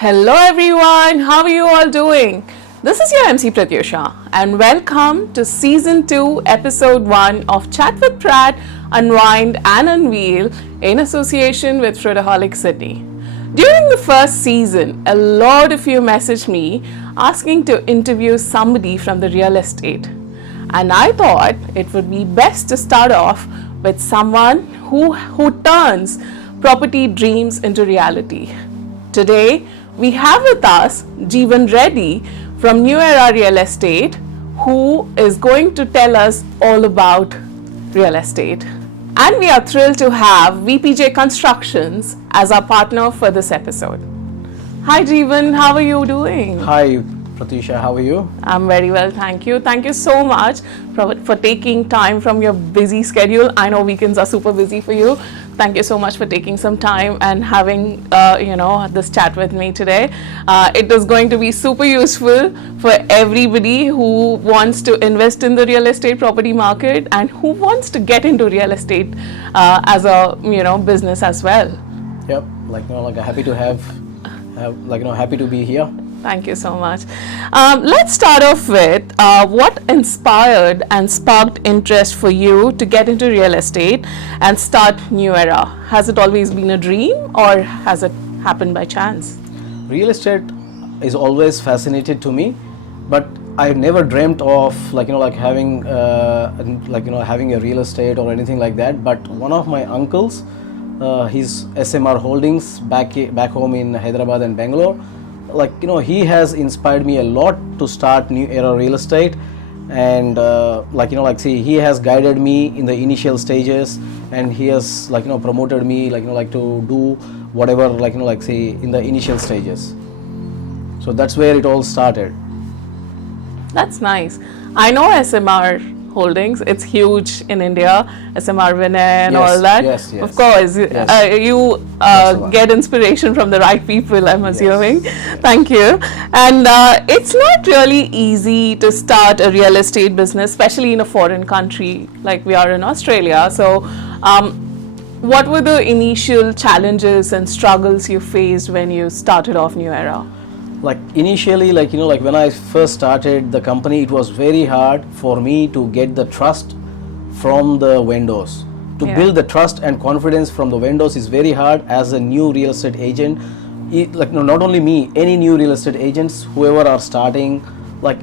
Hello everyone, how are you all doing? This is your MC Pratyusha and welcome to Season 2, Episode 1 of Chat with Pratt, Unwind and Unveil in association with Fruitaholic Sydney. During the first season, a lot of you messaged me asking to interview somebody from the real estate. And I thought it would be best to start off with someone who turns property dreams into reality. Today, we have with us Jeevan Reddy from NewEra Real Estate, who is going to tell us all about real estate. And we are thrilled to have VPJ Constructions as our partner for this episode. Hi Jeevan, how are you doing? Hi Pratyusha, how are you? I'm very well, thank you. Thank you so much for taking time from your busy schedule. I know weekends are super busy for you. Thank you so much for taking some time and having this chat with me today. It is going to be super useful for everybody who wants to invest in the real estate property market and who wants to get into real estate as a business as well. Yep, happy to happy to be here. Thank you so much. Let's start off with what inspired and sparked interest for you to get into real estate and start NewEra? Has it always been a dream or has it happened by chance? Real estate is always fascinated to me, but I never dreamt of having having a real estate or anything like that. But one of my uncles, his SMR holdings back home in Hyderabad and Bangalore, he has inspired me a lot to start NewEra Real Estate, and he has guided me in the initial stages, and he has promoted me to do whatever in the initial stages. So that's where it all started. That's nice. I know SMR holdings, it's huge in India, SMR Vinay and all that. Yes. Of course, you get inspiration from the right people, I'm assuming. Yes. Thank you. And it's not really easy to start a real estate business, especially in a foreign country like we are in Australia. So what were the initial challenges and struggles you faced when you started off NewEra? Initially, when I first started the company, it was very hard for me to get the trust from the vendors. To build the trust and confidence from the vendors is very hard as a new real estate agent. Not only me, any new real estate agents, whoever are starting,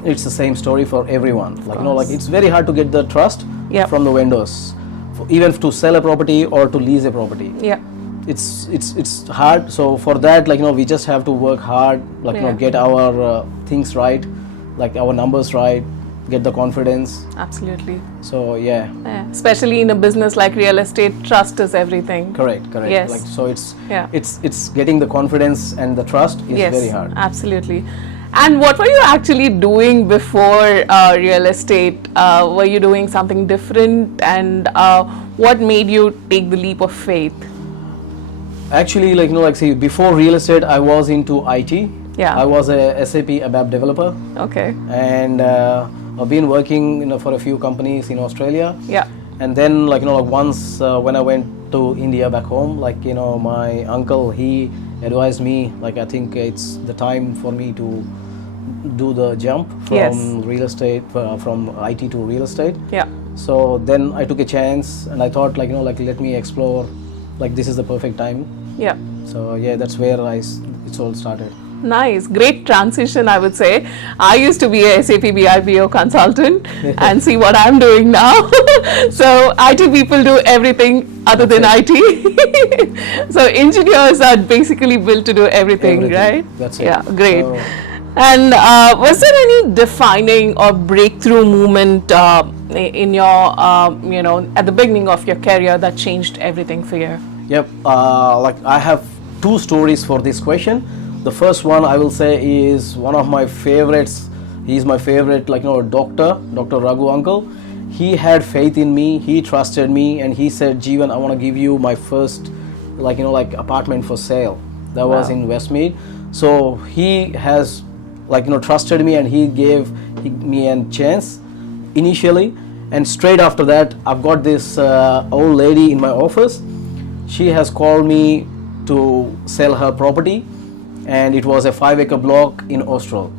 it's the same story for everyone. It's very hard to get the trust from the vendors, even to sell a property or to lease a property. Yeah. It's hard. So for that, we just have to work hard, get our things right, our numbers right, get the confidence. Absolutely. So especially in a business like real estate, trust is everything. Correct. Yes. So it's getting the confidence and the trust is very hard. Absolutely. And what were you actually doing before real estate? Were you doing something different, and what made you take the leap of faith? Actually, before real estate, I was into IT. Yeah. I was a SAP ABAP developer. Okay. And I've been working, for a few companies in Australia. Yeah. And then, once when I went to India back home, my uncle, he advised me, I think it's the time for me to do the jump from real estate, from IT to real estate. Yeah. So then I took a chance, and I thought, let me explore. This is the perfect time. Yeah. So that's where it's all started. Nice, great transition, I would say. I used to be a SAP BIPO consultant and see what I'm doing now. So IT people do everything other than IT. So engineers are basically built to do everything. Right? That's it. Yeah, great. And was there any defining or breakthrough moment in your, at the beginning of your career that changed everything for you? Yep. I have two stories for this question. The first one I will say is one of my favorites. He's my favorite, Dr. Raghu uncle. He had faith in me. He trusted me, and he said, "Jeevan, I want to give you my first, apartment for sale." That was in Westmead. So he has, trusted me, and he gave me a chance initially. And straight after that, I've got this old lady in my office. She has called me to sell her property, and it was a 5-acre block in Austral.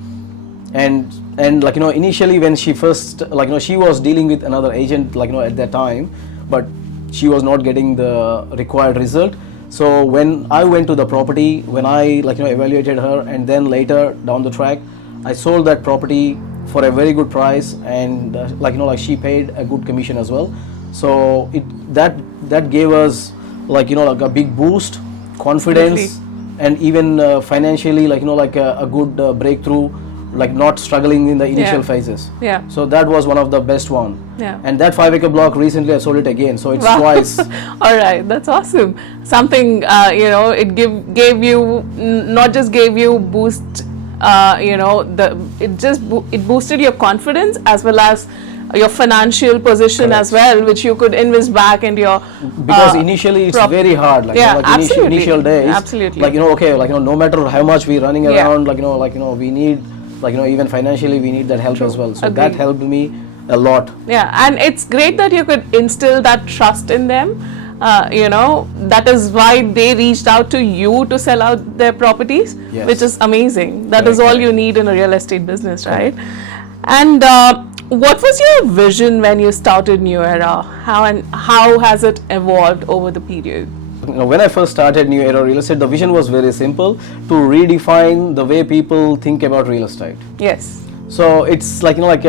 And like, you know, initially when she first, like, you know, she was dealing with another agent, like, you know, at that time, but she was not getting the required result. So when I went to the property, when I, like, you know, evaluated her, and then later down the track, I sold that property for a very good price, and like, you know, like, she paid a good commission as well. So that gave us, like, you know, like, a big boost, confidence, and even financially, like, you know, like, a good breakthrough, like, not struggling in the initial phases. Yeah. So that was one of the best one. Yeah. And that 5-acre block, recently I sold it again, so it's twice. All right, that's awesome. Something, you know, it gave you, not just gave you boost, you know, it boosted your confidence as well as your financial position as well, which you could invest back into your because initially it's very hard, like, you know, like initial days, like, you know, okay, like, you know, no matter how much we're running around, like, you know, we need, like, you know, even financially we need that help as well. So that helped me a lot. Yeah, and it's great that you could instill that trust in them. You know, that is why they reached out to you to sell out their properties, which is amazing. That is all you need in a real estate business, right? And what was your vision when you started NewEra? How has it evolved over the period? You know, when I first started NewEra Real Estate, the vision was very simple: to redefine the way people think about real estate. Yes. So it's like, you know, like,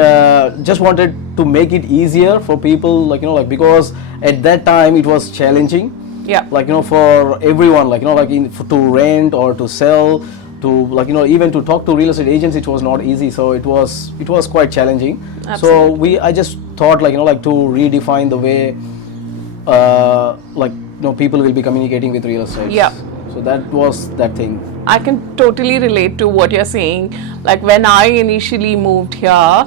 just wanted to make it easier for people, like, you know, like, because at that time it was challenging. Yeah. Like, you know, for everyone, like, you know, like, to rent or to sell, to, like, you know, even to talk to real estate agents, it was not easy. So it was quite challenging. Absolutely. So I just thought, like, you know, like, to redefine the way, like, you know, people will be communicating with real estate. Yeah. So that was that thing. I can totally relate to what you're saying. Like, when I initially moved here,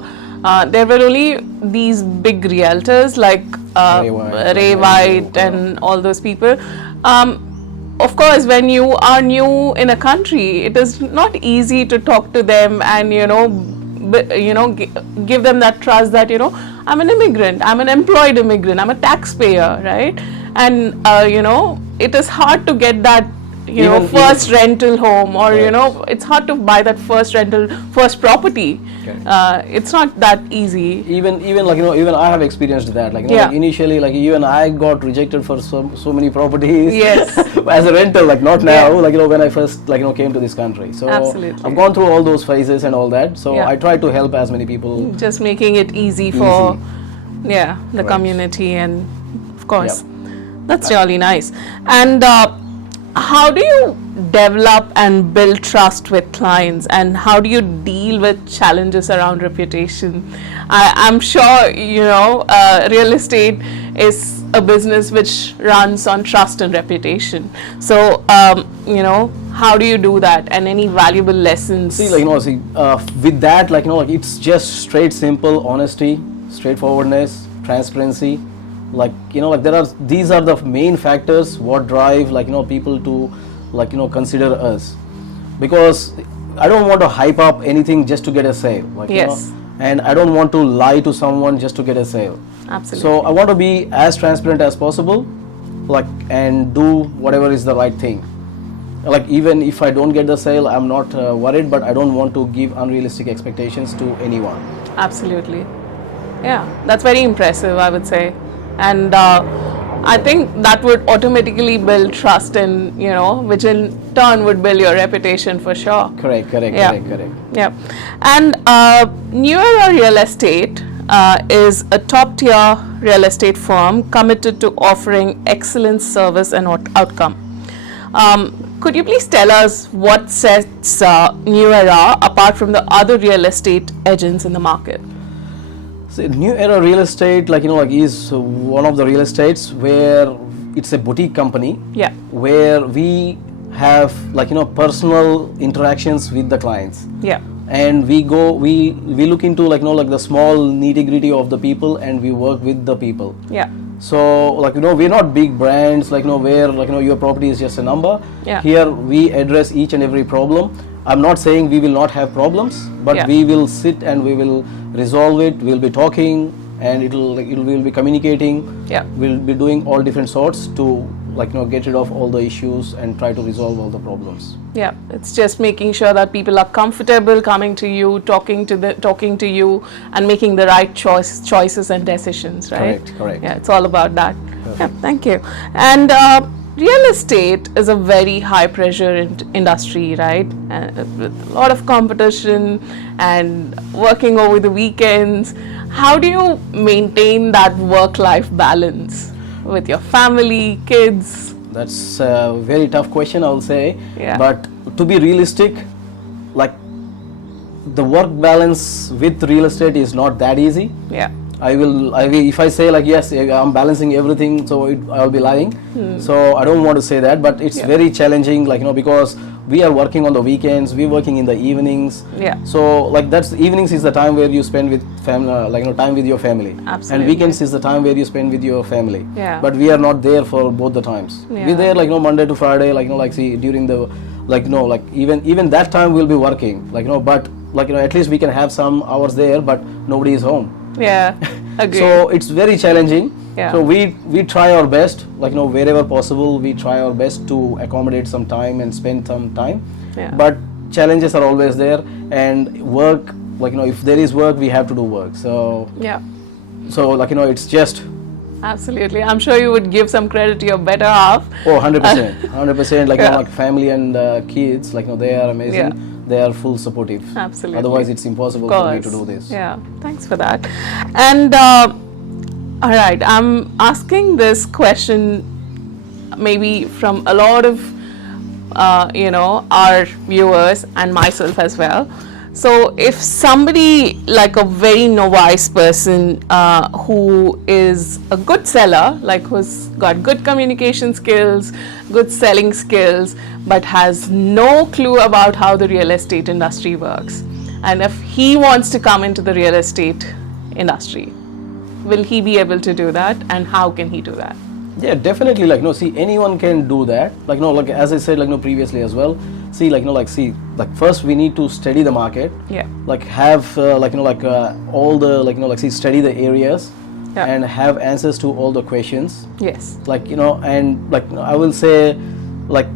there were only these big realtors like Ray White and all those people. Of course, when you are new in a country, it is not easy to talk to them and, you know, give them that trust that, you know, I'm an immigrant, I'm an employed immigrant, I'm a taxpayer, right? And, you know, it is hard to get that, you know, first rental home, or, you know, it's hard to buy that first property. It's not that easy. Even like, you know, even I have experienced that. Like, you know, like, initially, like, even I got rejected for so many properties. Yes. As a rental, like, not now. Like, you know, when I first, like, you know, came to this country. So absolutely, I've gone through all those phases and all that. So I try to help as many people. Just making it easy for the community, and of course, that's really nice. And how do you develop and build trust with clients, and how do you deal with challenges around reputation? I'm sure, you know, real estate is a business which runs on trust and reputation. So, you know, how do you do that, and any valuable lessons? See, like, you know, with that, like, you know, like, it's just straight, simple honesty, straightforwardness, transparency. Like, you know, like, these are the main factors what drive, like, you know, people to, like, you know, consider us, because I don't want to hype up anything just to get a sale, like, you know, and I don't want to lie to someone just to get a sale. Absolutely. So I want to be as transparent as possible, like, and do whatever is the right thing. Like, even if I don't get the sale, I'm not worried, but I don't want to give unrealistic expectations to anyone. Absolutely. Yeah, that's very impressive, I would say. And I think that would automatically build trust, and, you know, which in turn would build your reputation for sure. Correct. Yeah. And NewEra Real Estate is a top tier real estate firm committed to offering excellent service and outcome. Could you please tell us what sets NewEra apart from the other real estate agents in the market? So NewEra Real Estate, like, you know, like, is one of the real estates where it's a boutique company. Yeah. Where we have, like, you know, personal interactions with the clients. Yeah. And we look into, like, you know, like, the small nitty gritty of the people, and we work with the people. Yeah. So, like, you know, we're not big brands, like, you know, where, like, you know, your property is just a number. Yeah. Here we address each and every problem. I'm not saying we will not have problems, but we will sit and we will resolve it. We'll be talking, and we'll be communicating. Yeah. We'll be doing all different sorts to, get rid of all the issues and try to resolve all the problems. Yeah, it's just making sure that people are comfortable coming to you, talking to you, and making the right choices and decisions, right? Correct. Yeah, it's all about that. Perfect. Yeah, thank you. And real estate is a very high pressure industry, right? With a lot of competition and working over the weekends. How do you maintain that work-life balance with your family, kids? That's a very tough question, I will say. Yeah. But to be realistic, like the work balance with real estate is not that easy. Yeah. If I say like yes, I'm balancing everything, so I'll be lying. So I don't want to say that, but it's very challenging, because we are working on the weekends, we're working in the evenings. Yeah. So evenings is the time where you spend with family, time with your family. Absolutely. And weekends is the time where you spend with your family. Yeah. But we are not there for both the times. Yeah. We're there Monday to Friday, during the even that time we'll be working, but at least we can have some hours there, but nobody is home. Yeah, agree. So it's very challenging. Yeah. So we try our best, wherever possible, we try our best to accommodate some time and spend some time. Yeah. But challenges are always there, and work, if there is work, we have to do work. So Yeah. It's just. Absolutely. I'm sure you would give some credit to your better half. Oh, 100%. 100%. Yeah. Family and kids, they are amazing. Yeah. They are full supportive. Absolutely. Otherwise, it's impossible for me to do this. Yeah, thanks for that. And all right, I'm asking this question maybe from a lot of our viewers and myself as well. So if somebody like a very novice person who is a good seller, who's got good communication skills, good selling skills, but has no clue about how the real estate industry works, and if he wants to come into the real estate industry, will he be able to do that, and how can he do that? Yeah, definitely. Anyone can do that. As I said, previously as well. First we need to study the market. Yeah. Have all the study the areas. Yeah. And have answers to all the questions. Yes. And I will say,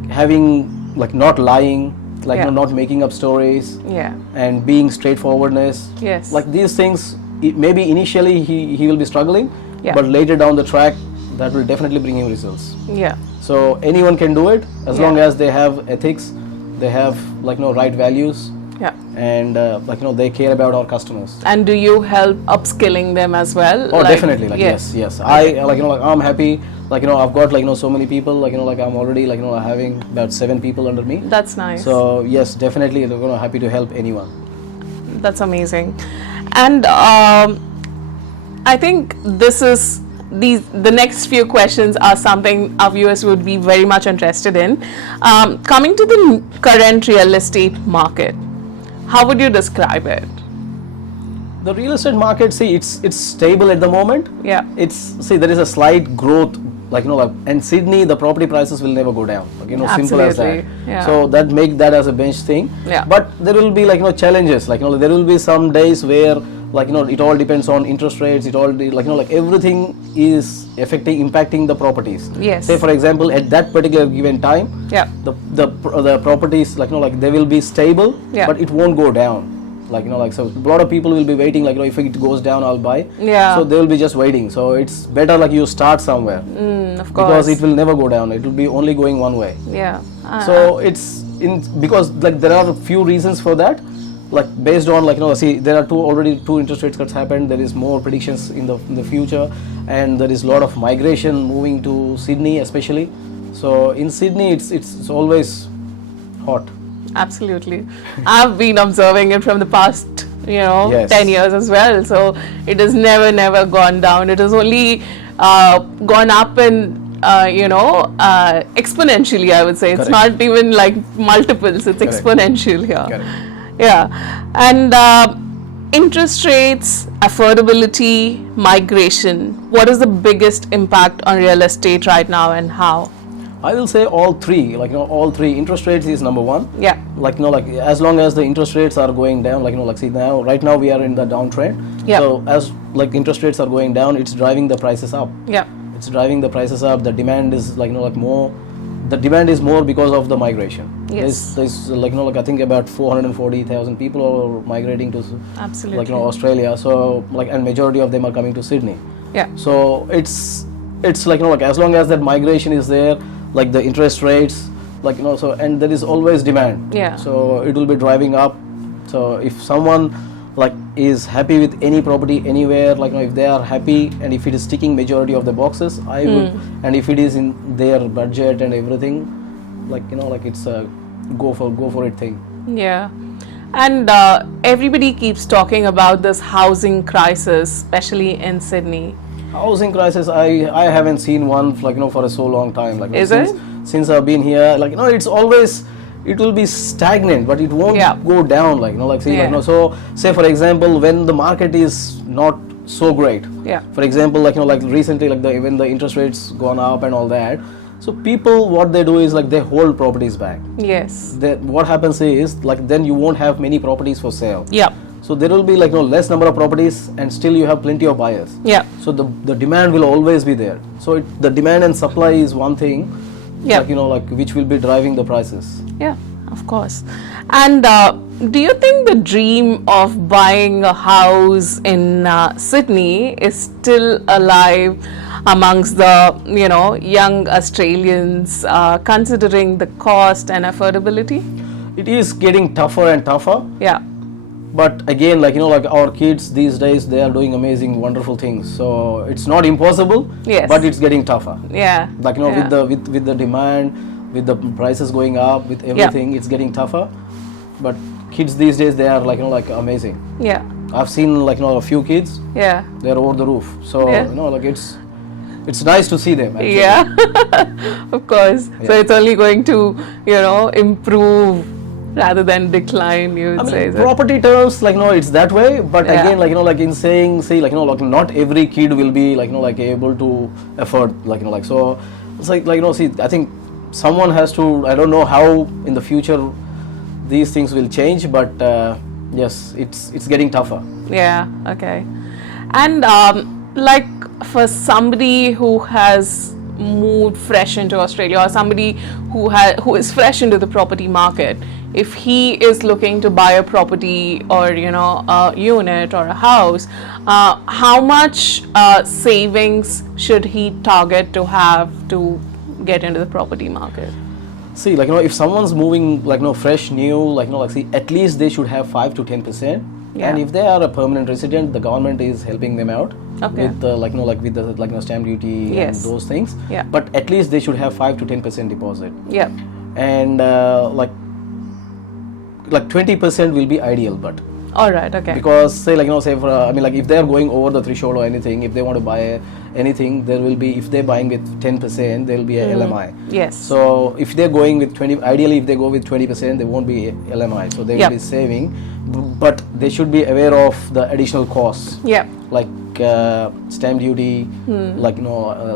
having not lying, not making up stories. Yeah. And being straightforwardness. Yes. These things, maybe initially he will be struggling. Yeah. But later down the track, that will definitely bring him results. Yeah. So anyone can do it as Yeah. long as they have ethics, they have right values, Yeah. and they care about our customers. And do you help upskilling them as well? Oh, definitely. Yes. Okay. I'm happy. I've got so many people. I'm already having about 7 people under me. That's nice. So yes, definitely happy to help anyone. That's amazing. And I think the next few questions are something our viewers would be very much interested in. Coming to the current real estate market, how would you describe it? The real estate market, it's stable at the moment. Yeah. There is a slight growth, and Sydney, the property prices will never go down. Simple as that. Absolutely, yeah. So make that as a bench thing. Yeah. But there will be challenges. There will be some days where it all depends on interest rates. It all everything is impacting the properties. Yes. Say for example, at that particular given time, Yeah. the properties they will be stable, Yeah. but it won't go down. So a lot of people will be waiting, if it goes down, I'll buy. Yeah. So they will be just waiting. So it's better you start somewhere. Of course. Because it will never go down. It will be only going one way. Yeah. So because there are a few reasons for that. Based on there are already two interest rate cuts happened. There is more predictions in the future, and there is a lot of migration moving to Sydney especially. So in Sydney it's always hot. Absolutely. I've been observing it from the past, Yes. 10 years as well. So it has never gone down. It has only gone up and exponentially, I would say. It's Correct. not even multiples, it's Correct. exponential here. Correct. Yeah. And interest rates, affordability, migration, what is the biggest impact on real estate right now, and how? I will say all three. All three. Interest rates is number one. Yeah. As long as the interest rates are going down, right now we are in the downtrend. Yeah. So as interest rates are going down, it's driving the prices up. Yeah. it's driving the prices up. The demand is like more. The demand is more because of the migration. Yes. There's I think about 440,000 people are migrating to Absolutely. Australia. So and majority of them are coming to Sydney. Yeah. So it's as long as that migration is there, like the interest rates, so, and there is always demand. Yeah. So it will be driving up. So if someone is happy with any property anywhere, if they are happy and if it is ticking majority of the boxes, I would, and if it is in their budget and everything, it's a go for it thing. Yeah. And everybody keeps talking about this housing crisis, especially in Sydney. Housing crisis, I haven't seen one for a so long time. Is since I've been here, it's always, it will be stagnant, but it won't go down. So say for example, when the market is not so great. Yeah. For example, recently, when the interest rates gone up and all that. So people, what they do is they hold properties back. Yes. What happens is then you won't have many properties for sale. Yeah. So there will be less number of properties, and still you have plenty of buyers. Yeah. So the demand will always be there. So the demand and supply is one thing. Yeah. Which will be driving the prices. Yeah, of course. And do you think the dream of buying a house in Sydney is still alive amongst the young Australians, considering the cost and affordability? It is getting tougher and tougher. Yeah. But again, our kids these days, they are doing amazing, wonderful things. So it's not impossible. Yes. But it's getting tougher. Yeah. With the demand, with the prices going up, with everything, it's getting tougher. But kids these days, they are amazing. Yeah. I've seen a few kids. Yeah. They're over the roof. So it's nice to see them. Actually. Yeah. Of course. Yeah. So it's only going to improve rather than decline, you would say. Property terms, it's that way. But again, in saying, not every kid will be able to afford, so it's I think someone has to. I don't know how in the future these things will change, but yes, it's getting tougher. Yeah. Okay. And for somebody who has moved fresh into Australia, or somebody who is fresh into the property market, if he is looking to buy a property or a unit or a house, how much savings should he target to have to get into the property market? See, if someone's moving fresh, new, at least they should have 5 to 10%. Yeah. And if they are a permanent resident, the government is helping them out. Okay. With with the stamp duty. Yes. And those things. Yeah. But at least they should have 5 to 10% deposit. Yeah. And 20% will be ideal, but all right. Okay. because say for if they are going over the threshold or anything, if they want to buy anything, there will be, if they're buying with 10%, there will be a LMI. Yes. So if they're going with 20, ideally if they go with 20%, there won't be LMI, so they will be saving, but they should be aware of the additional costs. Yeah. Like stamp duty,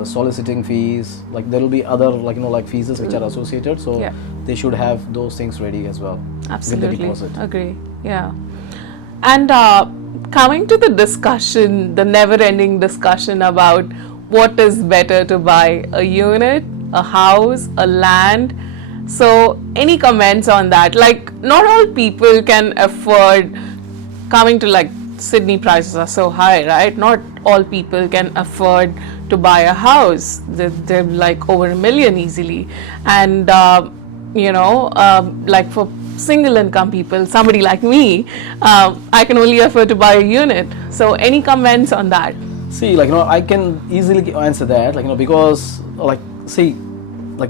soliciting fees, there will be other fees which are associated, so they should have those things ready as well. Absolutely. With the deposit. Agree. Yeah. And coming to the discussion, the never-ending discussion about what is better to buy, a unit, a house, a land. So any comments on that? Not all people can afford, coming to Sydney prices are so high, right? Not all people can afford to buy a house. They're over $1 million easily. And, for single income people, somebody like me, I can only afford to buy a unit. So any comments on that? See, I can easily answer that, because, a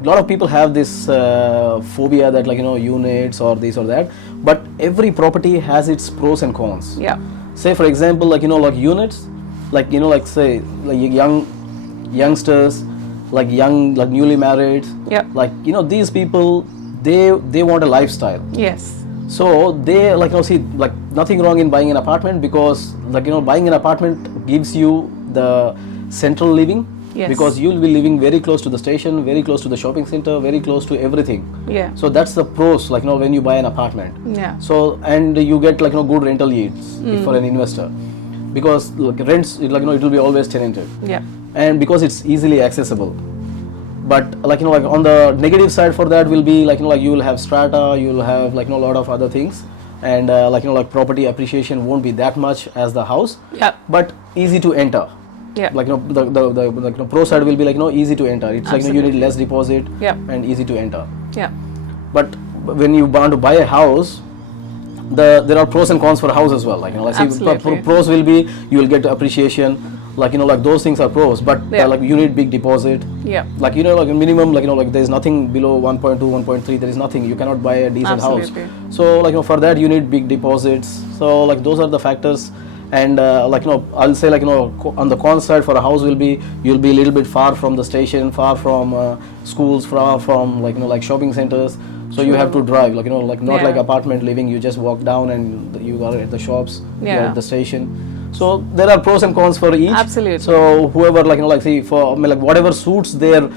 lot of people have this phobia that, units or this or that, but every property has its pros and cons. Yeah. Say, for example, units, youngsters, newly married, these people, they want a lifestyle. Yes. So they nothing wrong in buying an apartment, because buying an apartment gives you the central living. Yes. Because you'll be living very close to the station, very close to the shopping center, very close to everything. Yeah. So that's the pros, when you buy an apartment. Yeah. So, and you get good rental yields for an investor, because rents, it will be always tenanted. Yeah. and because it's easily accessible. But like on the negative side for that will be like you will have strata, you will have like a lot of other things, and like property appreciation won't be that much as the house. Yeah. But easy to enter. Yeah. Like the pro side will be like easy to enter. It's like you need less deposit. Yeah. And easy to enter. Yeah. But when you want to buy a house, there are pros and cons for a house as well. Like Absolutely. pros will be you will get appreciation. Like like those things are pros, but like you need big deposit. Yeah. Like like a minimum, like there is nothing below 1.2, 1.3. There is nothing. You cannot buy a decent Absolutely. house. So like for that you need big deposits. So like those are the factors. And like I'll say like on the con side for a house will be you'll be a little bit far from the station, far from schools, far from like shopping centers. So you have to drive, like not like apartment living. You just walk down and you are at the shops, you're at the station. So there are pros and cons for each. Absolutely. So whoever like see for like whatever suits their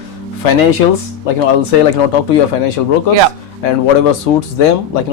financials, like I'll say like talk to your financial brokers. Yeah. And whatever suits them, like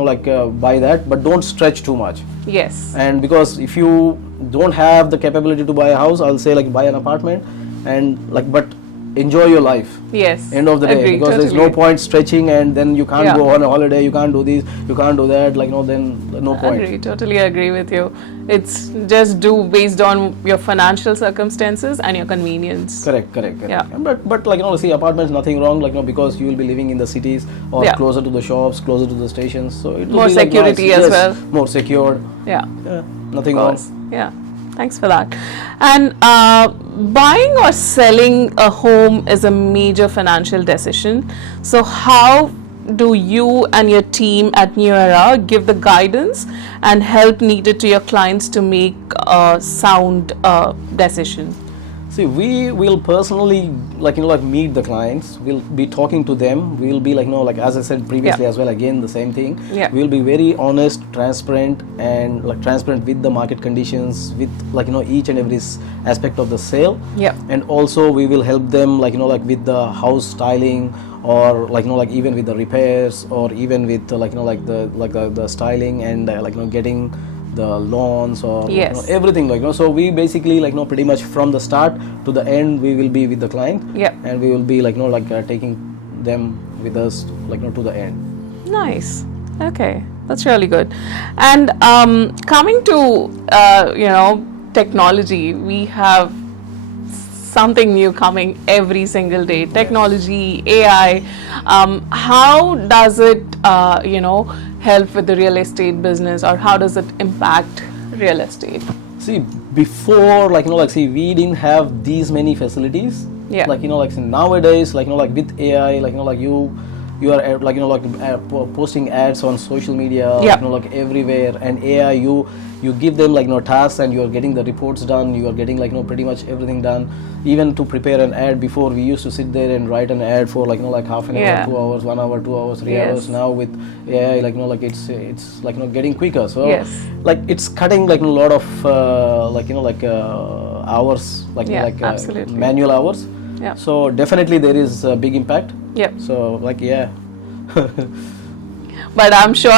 buy that, but don't stretch too much. Yes. And because if you don't have the capability to buy a house, I'll say like buy an apartment, and like but enjoy your life. Yes. End of the day, Agree, because there's no point stretching, and then you can't go on a holiday, you can't do this, you can't do that, like then no point. Agree, totally agree with you. It's just do based on your financial circumstances and your convenience. Correct. Yeah. But like see, apartments, nothing wrong, like because you will be living in the cities or closer to the shops, closer to the stations, so it will More be like security nice. as Yes, well. more secured. Yeah. Nothing Of wrong. course. Yeah. Thanks for that. And buying or selling a home is a major financial decision. So how do you and your team at NewEra give the guidance and help needed to your clients to make a sound decision? See, we will personally like meet the clients. We'll be talking to them. We'll be like as I said previously as well. Again, the same thing. Yeah. We'll be very honest, transparent, and like transparent with the market conditions, with like each and every aspect of the sale. Yeah. And also we will help them like with the house styling, or like even with the repairs, or even with the styling and getting the lawns, or everything so we basically pretty much from the start to the end we will be with the client. Yeah. And we will be taking them with us to the end. Nice. Okay, that's really good. And coming to technology, we have something new coming every single day. Technology, AI. How does it help with the real estate business, or how does it impact real estate? See, before see, we didn't have these many facilities. Yeah. See, nowadays with AI, you are posting ads on social media, everywhere, and AI you give them tasks, and you are getting the reports done, you are getting pretty much everything done. Even to prepare an ad, before we used to sit there and write an ad for half an hour, 2 hours, 1 hour, 2 hours, 3 hours. Now with AI, it's getting quicker. So it's cutting a lot of hours, absolutely. manual hours. Yeah. So definitely there is a big impact. Yeah. So But I'm sure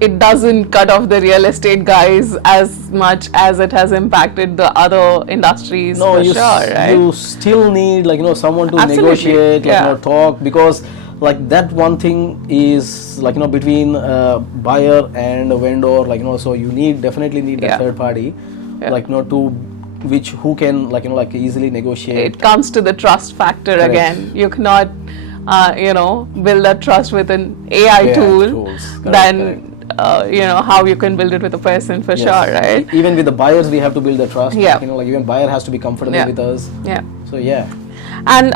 it doesn't cut off the real estate guys as much as it has impacted the other industries. No, for sure, right? You still need someone to Absolutely. negotiate, talk, because that one thing is between buyer and a vendor, so you definitely need a third party, who can easily negotiate. It comes to the trust factor. Correct. Again. You cannot build that trust with an AI tool. Then how you can build it with a person, for sure, right? Even with the buyers, we have to build the trust. Yeah. Even buyer has to be comfortable with us. Yeah. So And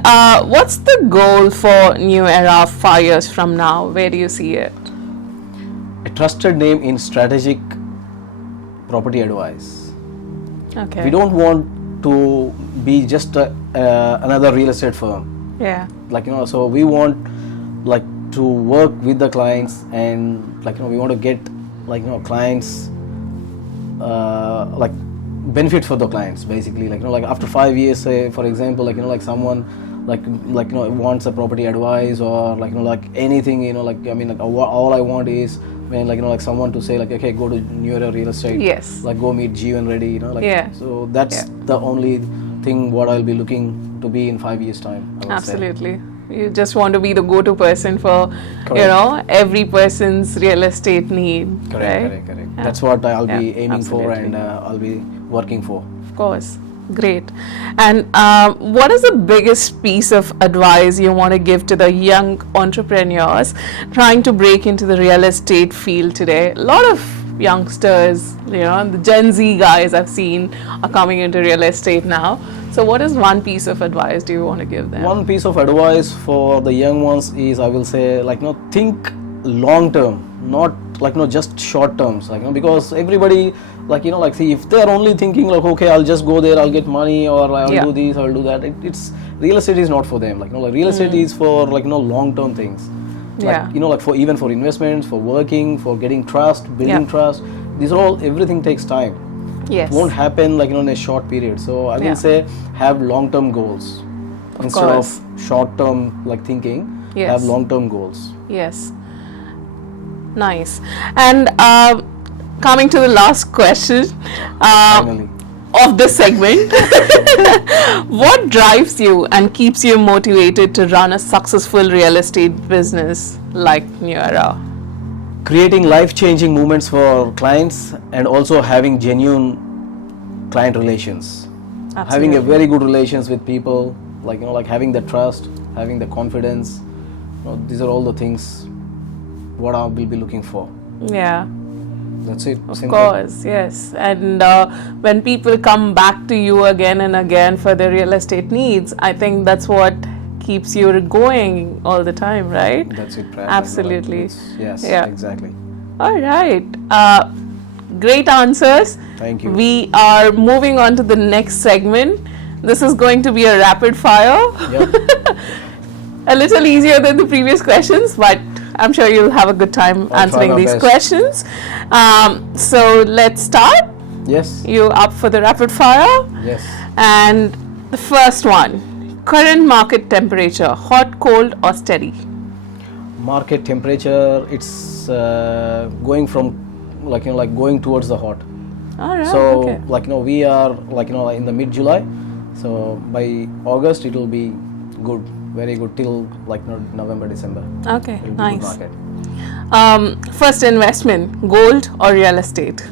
what's the goal for NewEra 5 years from now? Where do you see it? A trusted name in strategic property advice. Okay. We don't want to be just another real estate firm. Yeah. So we want to work with the clients, and we want to get clients benefit for the clients, basically. After 5 years, say for example, someone wants a property advice, or anything, all I want is when someone to say okay, go to NewEra Real Estate. Yes. Go meet Jeevan Reddy, Yeah. So that's the only thing what I'll be looking to be in 5 years' time. I would Absolutely. You just want to be the go-to person for, Correct. every person's real estate need. Say. Right? Correct. Yeah. That's what I'll be Yeah, aiming for, absolutely. and I'll be working for. Of course. Great. And what is the biggest piece of advice you want to give to the young entrepreneurs trying to break into the real estate field today? A lot of youngsters, the Gen Z guys I've seen are coming into real estate now. So what is one piece of advice do you want to give them? One piece of advice for the young ones is, I will say, think long term, not just short terms, because everybody, see, if they're only thinking okay, I'll just go there, I'll get money, or I'll do this, I'll do that, it's real estate is not for them. Real estate is for long term things. For even for investments, for working, for getting trust, building trust, these are all, everything takes time. Yes. It won't happen in a short period. So I will say, have long term goals instead of short term thinking. Yes. Have long term goals. Yes. Nice. And coming to the last question Finally. of this segment, what drives you and keeps you motivated to run a successful real estate business like NewEra? Creating life-changing moments for clients and also having genuine client relations. Absolutely. Having a very good relations with people, having the trust, having the confidence. These are all the things what I will be looking for. Yeah. That's it. Of Simple. course, yes. And when people come back to you again and again for their real estate needs, I think that's what keeps you going all the time, right? That's it. Prad. Absolutely. Yes, Yeah. exactly. All right. Great answers. Thank you. We are moving on to the next segment. This is going to be a rapid fire. Yep. A little easier than the previous questions, but I'm sure you'll have a good time I'll answering try my these best. questions. So let's start. Yes. You up for the rapid fire? Yes. And the first one, current market temperature, hot, cold or steady? Market temperature, it's going from going towards the hot. All right. So okay. we are in the mid July, so by August it will be good, very good till November, December. Okay, It will be nice. good market. First investment, gold or real estate?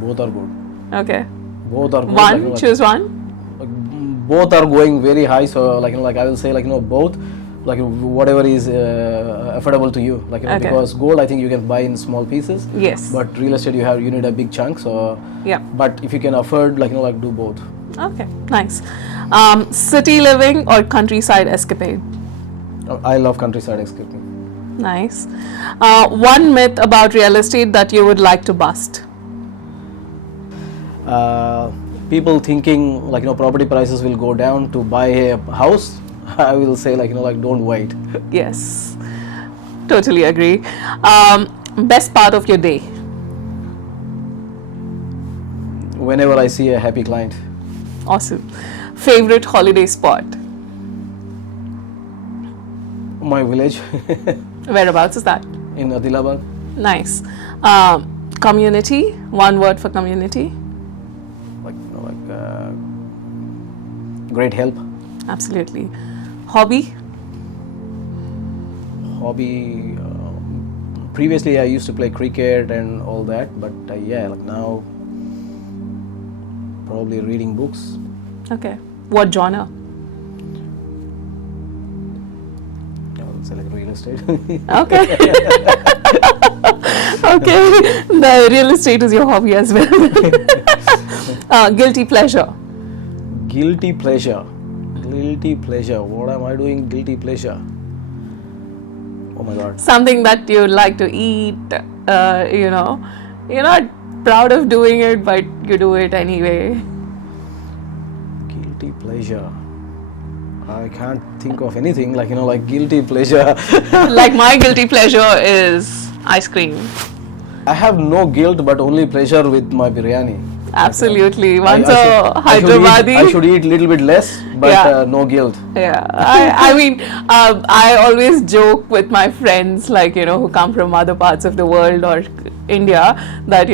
Both are good. Okay. Both are good. One, choose one. Both are going very high, so I will say both, whatever is affordable to you, Okay. because gold I think you can buy in small pieces. Yes. But real estate you need a big chunk, so Yeah. but if you can afford do both. Okay, nice. City living or countryside escapade? I love countryside escaping. Nice. One myth about real estate that you would like to bust? People thinking property prices will go down to buy a house. I will say don't wait. Yes, totally agree. Best part of your day? Whenever I see a happy client. Awesome. Favorite holiday spot? My village Whereabouts is that? in Adilabad. Nice. Community? One word for community? Great help. Absolutely. Hobby? Hobby. Previously I used to play cricket and all that, but now probably reading books. Okay. What genre? I would say real estate. Okay. Okay. The real estate is your hobby as well. Guilty pleasure? Guilty pleasure. Guilty pleasure. What am I doing? Guilty pleasure. Oh my God. Something that you like to eat, you're not proud of doing it, but you do it anyway. Guilty pleasure. I can't think of anything guilty pleasure. Like my guilty pleasure is ice cream. I have no guilt but only pleasure with my biryani. Absolutely. Once I a Hyderabadi. I should eat little bit less, but Yeah. no guilt. Yeah, I mean, I always joke with my friends, who come from other parts of the world or India, that,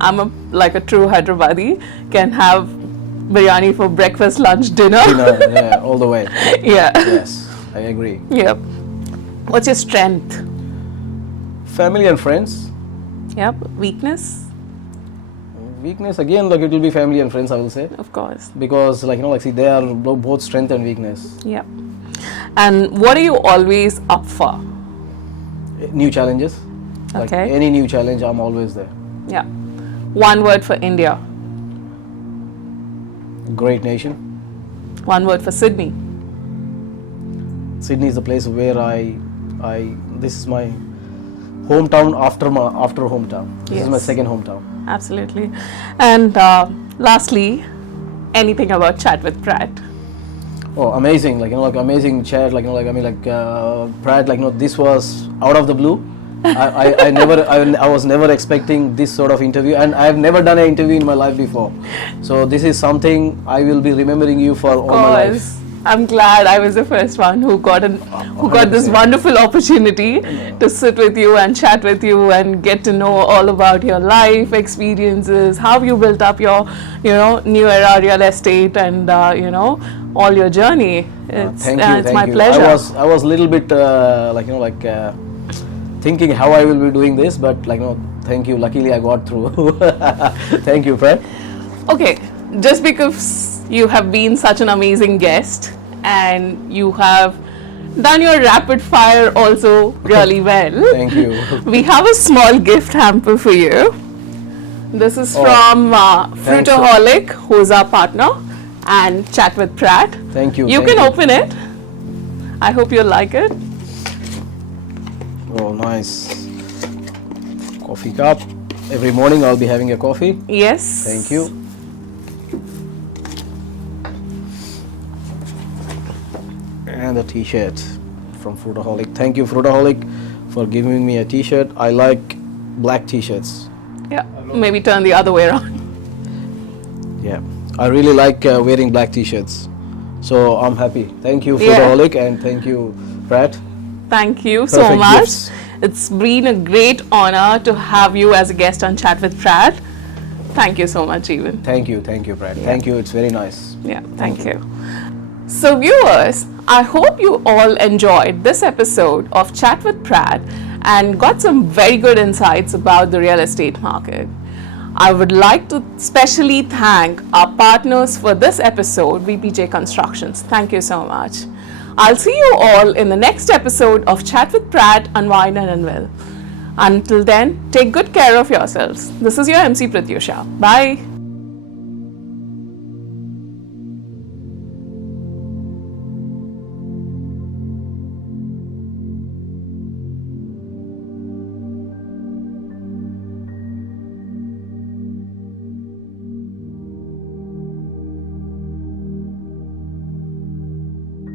I'm a true Hyderabadi, can have biryani for breakfast, lunch, dinner. Yeah, all the way. Yeah. Yes, I agree. Yep. What's your strength? Family and friends. Yep. Weakness? Weakness again, like it will be family and friends, I will say, Of course. because see, they are both strength and weakness. Yep. And what are you always up for? New challenges. Like Okay. any new challenge, I'm always there. Yeah. One word for India. Great nation. One word for Sydney. Sydney is the place where this is my hometown after hometown. This is my Yes. second hometown. Absolutely. And lastly, anything about Chat with Pratt? Oh, amazing! Like amazing chat. Pratt. This was out of the blue. I was never expecting this sort of interview, and I have never done an interview in my life before. So this is something I will be remembering you for all my life. I'm glad I was the first one who got this 100%. wonderful opportunity to sit with you and chat with you and get to know all about your life experiences, how you built up your, NewEra real estate, and all your journey. Thank you. It's my pleasure. I was a little bit thinking how I will be doing this, but thank you. Luckily, I got through. Thank you, Fred. Okay, just because you have been such an amazing guest and you have done your rapid fire also really well. Thank you. We have a small gift hamper for you. This is from thanks. Fruitaholic, who's our partner, and Chat with Pratt. Thank you. You thank can open it. I hope you'll like it. Oh, nice. Coffee cup. Every morning I'll be having a coffee. Yes. Thank you. And a t-shirt from Fruitaholic. Thank you, Fruitaholic, for giving me a t-shirt. I like black t-shirts. Yeah. Maybe turn the other way around. Yeah. I really like wearing black t-shirts. So I'm happy. Thank you, Yeah. Fruitaholic, and thank you, Pratt. Thank you so Perfect much. gifts. It's been a great honor to have you as a guest on Chat with Pratt. Thank you so much, Jeevan. Thank you, Pratt. Thank you. It's very nice. Yeah, thank you. So, viewers, I hope you all enjoyed this episode of Chat with Pratt and got some very good insights about the real estate market. I would like to specially thank our partners for this episode, VPJ Constructions. Thank you so much. I'll see you all in the next episode of Chat with Pratt, Unwind and Unwell. Until then, take good care of yourselves. This is your MC Pratyusha. Bye.